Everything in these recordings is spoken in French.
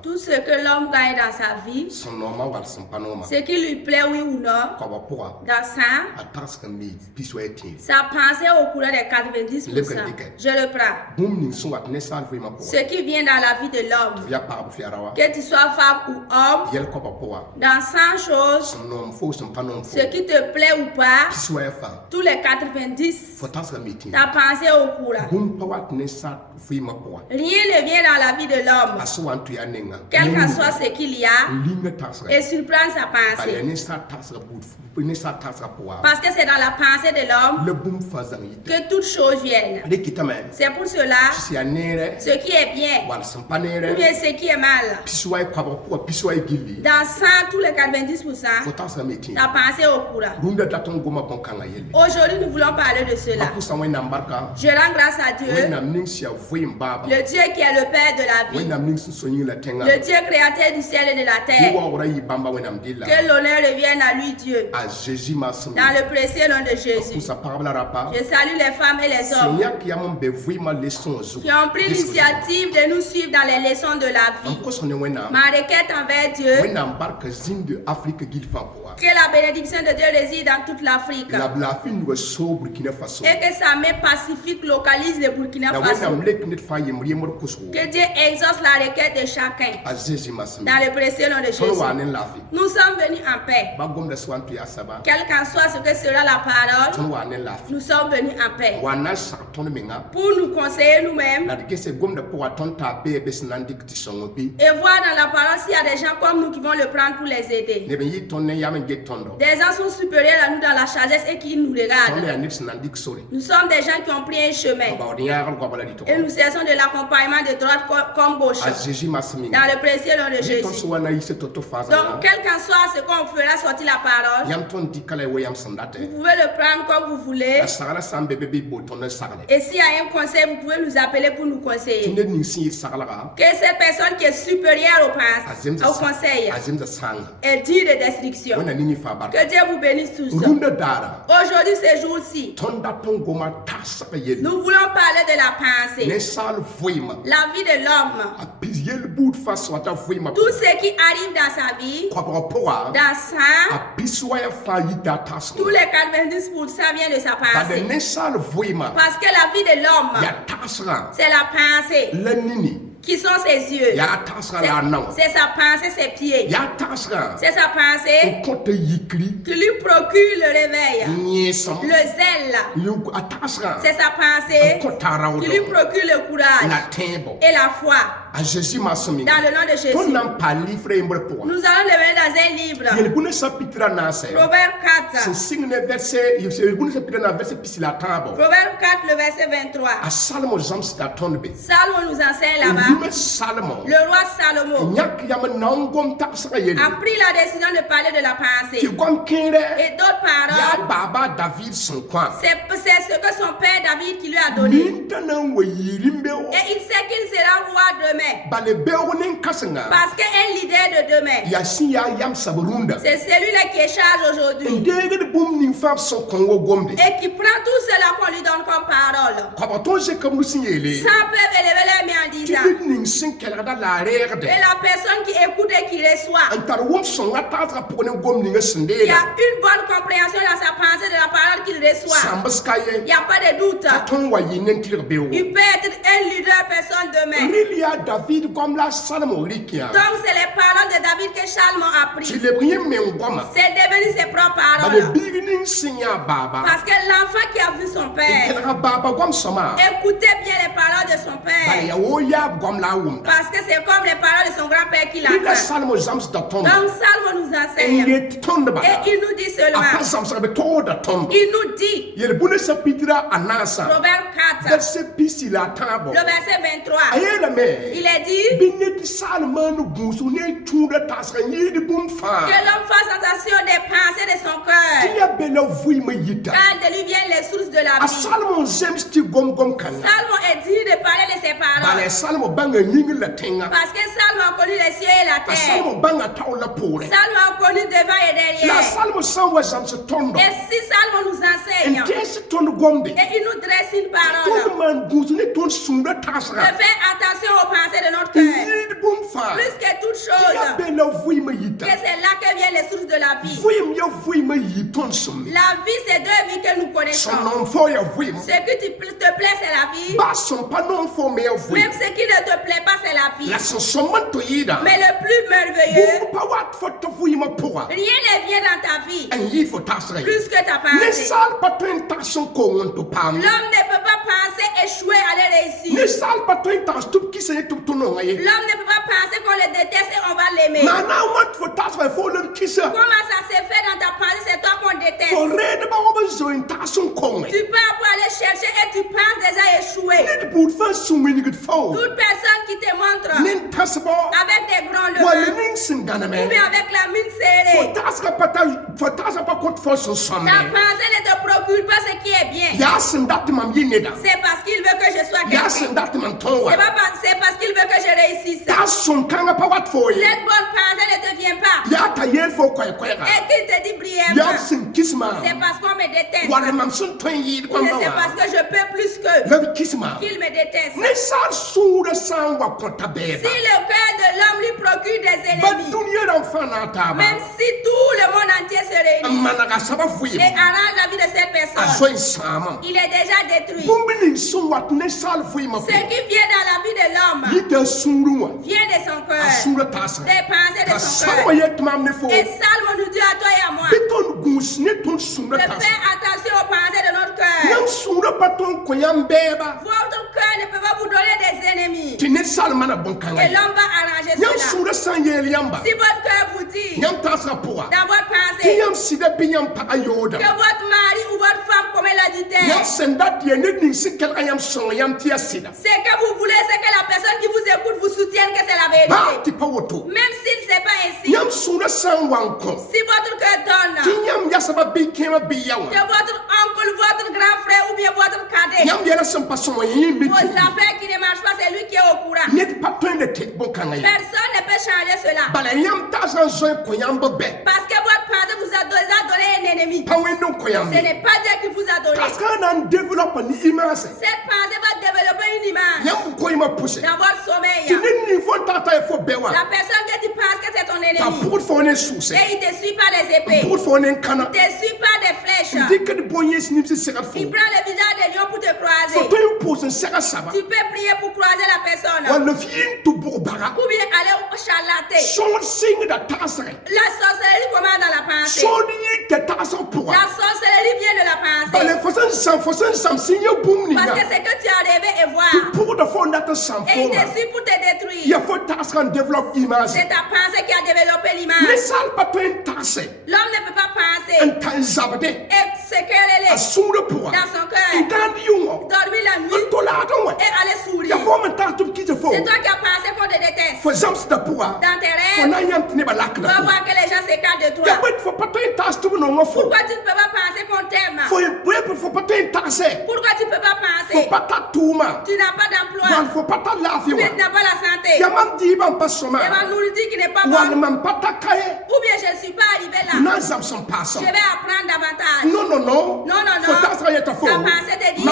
Tout ce que l'homme gagne dans sa vie, ce qui lui plaît, oui ou non, dans ça, sa pensée au courant des 90%. Je le prends. Ce qui vient dans la vie de l'homme, que tu sois femme ou homme, dans 100 choses, ce qui te plaît ou pas, tous les 90, ta pensée au courant. Rien ne vient dans la vie de l'homme, quel que soit ce qu'il y a, et surprendre sa pensée. Parce que c'est dans la pensée de l'homme que toutes choses viennent. C'est pour cela, ce qui est bien, ou bien ce qui est mal, dans 100, tous les 90%, ta pensée au courant. Aujourd'hui, nous voulons parler de cela. Je rends grâce à Dieu, le Dieu qui est le Père de la vie, le Dieu créateur du ciel et de la terre. Que l'honneur revienne à lui, Dieu. Dans le précieux nom de Jésus. Je salue les femmes et les hommes qui ont pris l'initiative de nous suivre dans les leçons de la vie. Ma requête envers Dieu, que la bénédiction de Dieu réside dans toute l'Afrique et que sa main pacifique localise le Burkina Faso. Que Dieu exauce la requête de chacun dans le précieux nom de Jésus. Nous sommes venus en paix. Quel qu'en soit ce que sera la parole, nous sommes venus en paix pour nous conseiller nous-mêmes et voir dans la parole s'il y a des gens comme nous qui vont le prendre pour les aider. Des gens sont supérieurs à nous dans la sagesse et qui nous regardent. Nous sommes des gens qui ont pris un chemin et nous cessons de l'accompagnement de droite comme gauche dans le précieux nom de Jésus. Donc quel qu'en soit ce qu'on fera sortir la parole, vous pouvez le prendre comme vous voulez. Et s'il y a un conseil, vous pouvez nous appeler pour nous conseiller. Que cette personne qui est supérieure au conseil est digne de destruction. Que Dieu vous bénisse tous. Aujourd'hui, ces jours-ci, nous voulons parler de la pensée, la vie de l'homme, tout ce qui arrive dans sa vie, dans ça, tous les 90% vient de sa pensée. Parce que la vie de l'homme, c'est la pensée qui sont ses yeux, c'est sa pensée, ses pieds, c'est sa pensée qui lui procure le réveil, le zèle, c'est sa pensée qui lui procure le courage et la foi. Dans le nom de Jésus, nous allons le mettre dans un livre. Proverbe 4. Proverbe 4, le verset 23. Salomon nous enseigne là-bas. Le roi Salomon a pris la décision de parler de la pensée. Et d'autres paroles, c'est ce que son père David qui lui a donné. Et il sait qu'il sera roi demain. Parce qu'un leader de demain, c'est celui-là qui est charge aujourd'hui. Et qui prend tout cela qu'on lui donne comme parole. Sans peuvent élever les mains en disant. Et la personne qui écoute et qui reçoit, il y a une bonne compréhension dans sa pensée de la parole qu'il reçoit. Il n'y a pas de doute. Il peut être un leader personne demain. Donc c'est les paroles de David que Salomon a pris. C'est devenu ses propres paroles. Parce que l'enfant qui a vu son père écoutait bien les paroles de son père. Parce que c'est comme les paroles de son grand-père qu'il entend. Donc Salomon nous enseigne. Et il nous dit seulement. Il nous dit. Proverbe 4. Le verset 23. Il est dit. Que l'homme fasse attention des pensées de son cœur. Car de lui viennent les sources de la vie. Salomon est dit de parler de ses paroles. parole. Parce que Salmo a connu les cieux et la terre. Salmo a connu devant et derrière. Et si Salmo nous enseigne, et il nous dresse une parole, de faire attention aux pensées de notre cœur, plus que toute chose, que c'est là que viennent les sources de la vie. La vie, c'est deux vies que nous connaissons. Ce qui te plaît, c'est la vie. Même ce qui ne te plaît pas, c'est la vie. Mais le plus merveilleux, rien ne vient dans ta vie plus que ta pensée. L'homme ne peut pas penser échouer, aller réussir. L'homme ne peut pas penser qu'on le déteste et on va l'aimer. Comment ça s'est fait dans ta pensée? C'est toi qu'on déteste. Tu pars pour aller chercher et tu penses déjà échouer. Toute personne qui te montre avec des grands leçons ou bien avec la mine serrée, ta pensée ne te procure pas ce qui est bien. C'est parce qu'il veut que je sois quelqu'un. C'est parce qu'il veut que je réussisse. Cette bonne pensée ne te vient pas. Et qu'il te dit brièvement, c'est parce qu'on me déteste. Ou c'est parce que je peux plus que qu'il me déteste. Si le cœur de l'homme lui procure des ennemis, même si tout le monde entier se réunit et arrange la vie de cette personne, il est déjà détruit. Ce qui vient dans la vie de l'homme vient de son cœur, des pensées de son cœur. Et Salmo nous dit à toi et à moi de faire attention aux pensées de notre cœur. Votre cœur ne peut pas vous donner des ennemis. Et l'homme va arranger cela. Si votre cœur vous dit dans votre pensée que votre mari ou votre femme commet l'adultère, c'est que vous voulez, c'est que la personne qui vous écoute vous soutienne que c'est la vérité. Même s'il ne sait pas ainsi. Si votre cœur donne que votre oncle, votre grand frère ou bien votre cadet, vos affaires qui ne marchent pas, c'est lui qui est au courant. Personne ne peut changer cela. Parce que votre pensée vous a donné un ennemi. Ce n'est pas Dieu qui vous a donné. Cette pensée va développer une image dans votre sommeil. La personne que tu penses que c'est ton ennemi, et il ne te suit pas des épées, il ne te suit pas des flèches, il prend le visage de lion pour te croiser. Tu peux prier pour croiser la personne, ou bien aller au charlaté. La sorcellerie commence dans la pensée. La sorcellerie vient de la pensée. Parce que c'est que tu as rêvé et voir, et il te suit pour te détruire. C'est ta pensée qui a développé l'image. L'homme ne peut pas penser et se quereller dans son cœur, dormir la nuit et aller sourire. C'est toi qui as pensé qu'on te déteste. Dans tes rêves, tu vas voir que les gens s'écartent de toi. Pourquoi tu ne peux pas penser qu'on t'aime? Pourquoi tu ne peux pas penser? Tu n'as pas d'emploi. Tu n'as pas la santé. C'est ma nourriture qui n'est pas bonne. Ou bien je ne suis pas arrivé là. Je vais apprendre davantage. Non. Ta pensée te dit,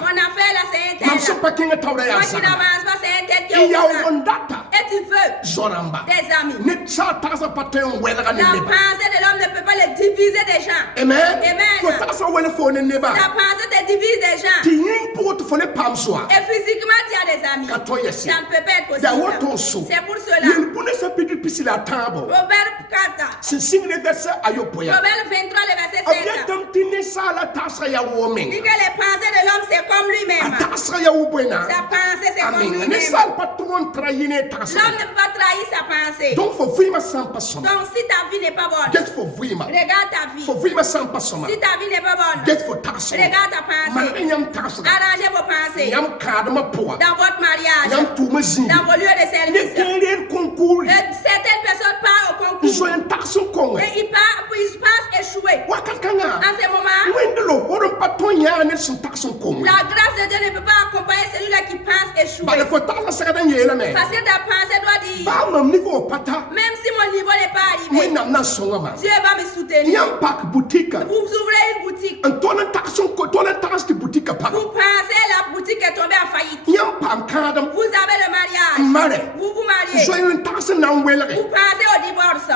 mon affaire là c'est un tel. Moi qui n'avance pas c'est un tel qui est au courant. Et tu veux des amis. La pensée de l'homme ne peut pas le diviser des gens. Amen. La pensée te divise des gens. Et physiquement tu as des amis. Ça ne peut pas être possible. C'est pour cela. Proverbe 4. Proverbe 23, le verset 5. Dit que les pensées de l'homme c'est comme lui-même. Sa pensée c'est comme lui-même. L'homme ne peut pas trahir sa pensée. Donc si ta vie n'est pas bonne, regarde ta vie. Si ta vie n'est pas bonne, regarde ta pensée. Arrangez vos pensées dans votre mariage, dans vos lieux de service. Certaines personnes partent au concours et ils pensent échouer. En ce moment, grâce de Dieu ne peut pas accompagner celui-là qui pense échouer. Parce que ta pensée doit dire, même si mon niveau n'est pas arrivé, Dieu va me soutenir. Vous ouvrez une boutique. Vous pensez la boutique est tombée en faillite. Vous avez le mariage. Vous vous mariez. Vous pensez au divorce.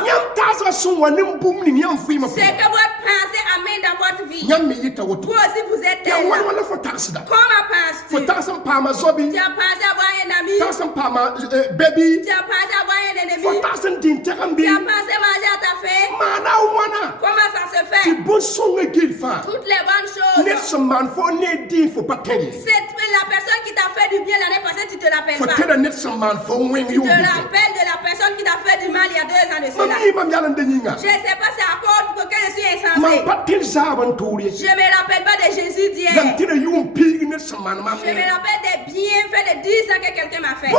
C'est que votre pensée amène dans votre vie. Vous aussi vous êtes là. Comment penses-tu? Tu as pensé avoir un ami. Tu as pensé avoir un ennemi. Tu as pensé manger à ta faim. Comment ça se fait? Toutes les bonnes choses. C'est la personne qui t'a fait du bien l'année passée, tu te rappelles pas. Tu te rappelles de la personne qui t'a fait du mal il y a 2 ans de cela. Je ne sais pas c'est à cause que je suis insensé. Je ne me rappelle pas de Jésus d'hier. Je me rappelle des bienfaits de 10 ans que quelqu'un m'a fait.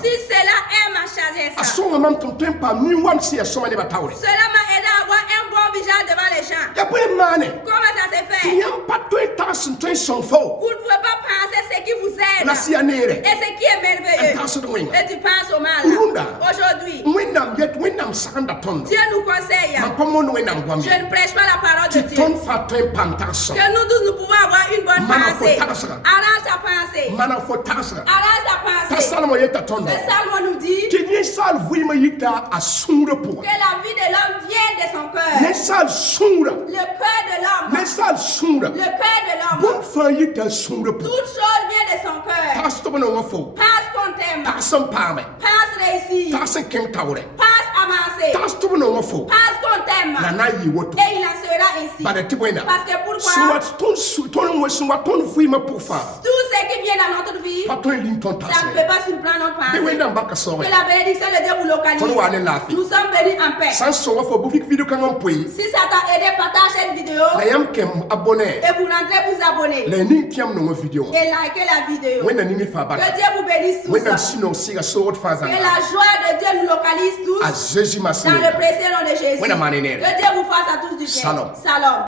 Si cela est ma sagesse, cela m'a aidé à avoir un bon visage devant les gens. Comment ça s'est fait? Vous ne pouvez pas penser ce qui vous aide et ce qui est merveilleux. Et tu penses au mal. Aujourd'hui, Dieu nous conseille. Je ne prêche pas la parole de Dieu. Que nous tous nous pouvons avoir une bonne pensée. Arrange ta pensée. Arrange ta pensée. Le Salme nous dit que la vie de l'homme vient de son cœur. Le cœur de l'homme. Le cœur de l'homme. Toute chose vient de son cœur. Passe qu'on t'aime. Passe réussir. Passe avancer. Passe qu'on t'aime. Et il en sera ainsi. Parce que pourquoi? Tout ce qui vient dans notre vie, ça ne peut pas surprendre notre pensée. Que la bénédiction de Dieu vous localise. Nous sommes venus en paix. Si ça t'a aidé, partage cette vidéo. Et vous rentrez vous abonner. Et likez la vidéo. Que Dieu vous bénisse tous. Que la joie de Dieu nous localise tous. Dans le précieux nom de Jésus. Que Dieu vous fasse à tous du bien. Shalom.